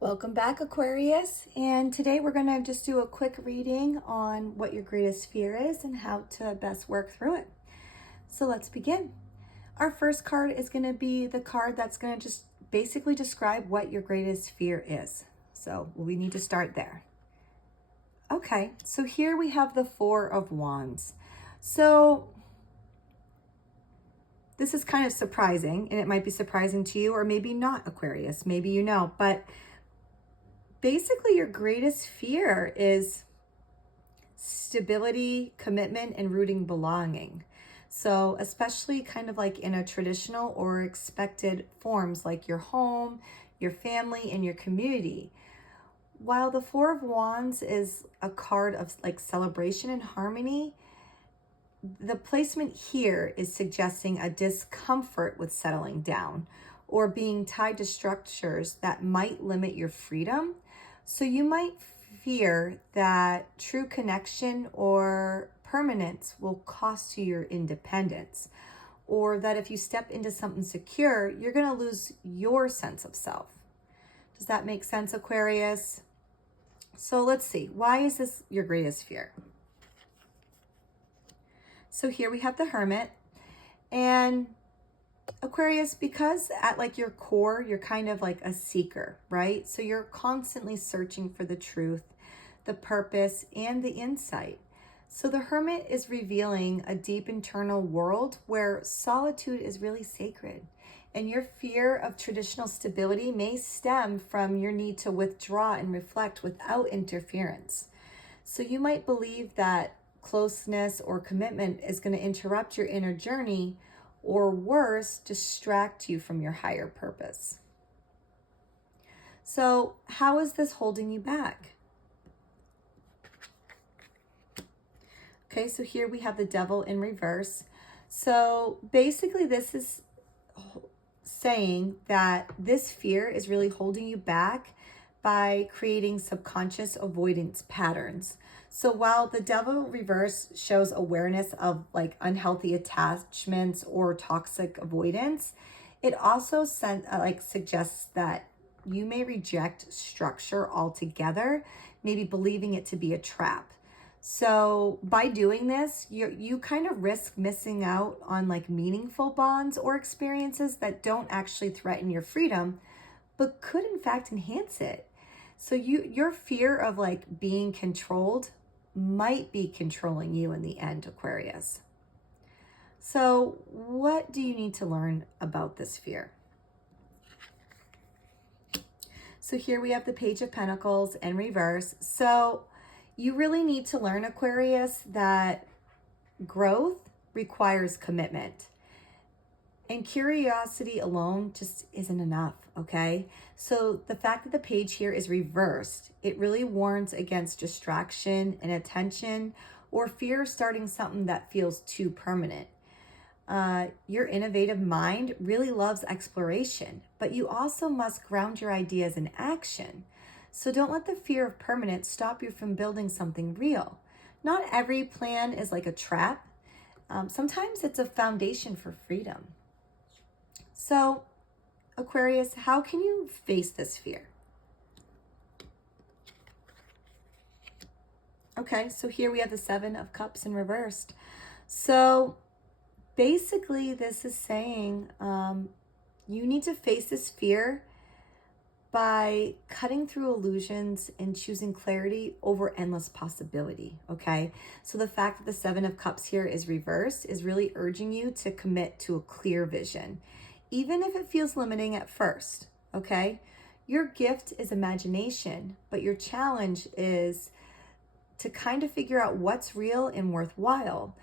Welcome back, Aquarius. And today we're going to just do a quick reading on what your greatest fear is and how to best work through it. So let's begin. Our first card is going to be the card that's going to just basically describe what your greatest fear is. So we need to start there. Okay, so here we have the Four of Wands. So this is kind of surprising, and it might be surprising to you, or maybe not, Aquarius. Maybe you know, but basically your greatest fear is stability, commitment, and rooting belonging. So especially kind of like in a traditional or expected forms like your home, your family, and your community. While the Four of Wands is a card of like celebration and harmony, the placement here is suggesting a discomfort with settling down or being tied to structures that might limit your freedom. So you might fear that true connection or permanence will cost you your independence, or that if you step into something secure, you're going to lose your sense of self. Does that make sense, Aquarius? So let's see. Why is this your greatest fear? So here we have the Hermit, and Aquarius, because at like your core, you're kind of like a seeker, right? So you're constantly searching for the truth, the purpose, and the insight. So the Hermit is revealing a deep internal world where solitude is really sacred. And your fear of traditional stability may stem from your need to withdraw and reflect without interference. So you might believe that closeness or commitment is going to interrupt your inner journey, or worse, distract you from your higher purpose. So how is this holding you back? Okay, so here we have the Devil in reverse. So basically this is saying that this fear is really holding you back by creating subconscious avoidance patterns. So while the Devil reverse shows awareness of like unhealthy attachments or toxic avoidance, it also suggests that you may reject structure altogether, maybe believing it to be a trap. So by doing this, you kind of risk missing out on like meaningful bonds or experiences that don't actually threaten your freedom, but could in fact enhance it. So your fear of like being controlled might be controlling you in the end, Aquarius. So what do you need to learn about this fear? So here we have the Page of Pentacles in reverse. So you really need to learn, Aquarius, that growth requires commitment. And curiosity alone just isn't enough, okay? So the fact that the page here is reversed, it really warns against distraction and attention or fear of starting something that feels too permanent. Your innovative mind really loves exploration, but you also must ground your ideas in action. So don't let the fear of permanence stop you from building something real. Not every plan is like a trap. Sometimes it's a foundation for freedom. So, Aquarius, how can you face this fear? Okay, so here we have the Seven of Cups in reversed. So basically this is saying you need to face this fear by cutting through illusions and choosing clarity over endless possibility, okay? So the fact that the Seven of Cups here is reversed is really urging you to commit to a clear vision, even if it feels limiting at first, okay? Your gift is imagination, but your challenge is to kind of figure out what's real and worthwhile.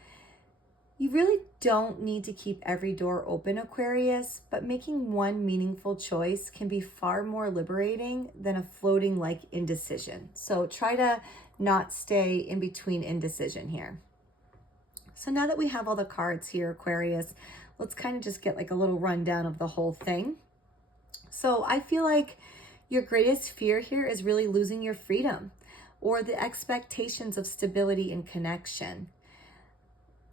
You really don't need to keep every door open, Aquarius, but making one meaningful choice can be far more liberating than a floating like indecision. So try to not stay in between indecision here. So now that we have all the cards here, Aquarius, let's kind of just get like a little rundown of the whole thing. So I feel like your greatest fear here is really losing your freedom or the expectations of stability and connection.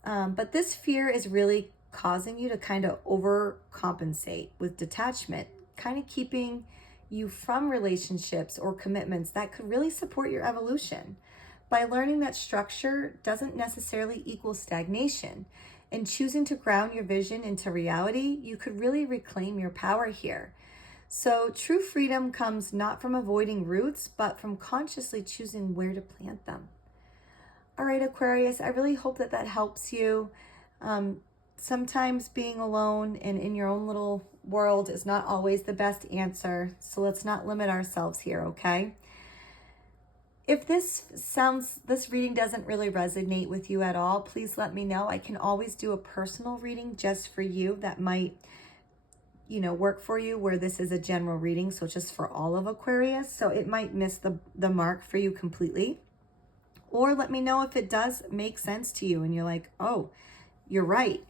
But this fear is really causing you to kind of overcompensate with detachment, kind of keeping you from relationships or commitments that could really support your evolution. By learning that structure doesn't necessarily equal stagnation and choosing to ground your vision into reality, you could really reclaim your power here. So, true freedom comes not from avoiding roots, but from consciously choosing where to plant them. All right, Aquarius, I really hope that that helps you. Sometimes being alone and in your own little world is not always the best answer. So let's not limit ourselves here, okay? If this reading doesn't really resonate with you at all, please let me know. I can always do a personal reading just for you that might, work for you, where this is a general reading, so just for all of Aquarius. So it might miss the mark for you completely. Or let me know if it does make sense to you and you're like, oh, you're right.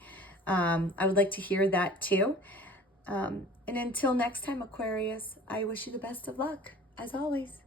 I would like to hear that too. And until next time, Aquarius, I wish you the best of luck, as always.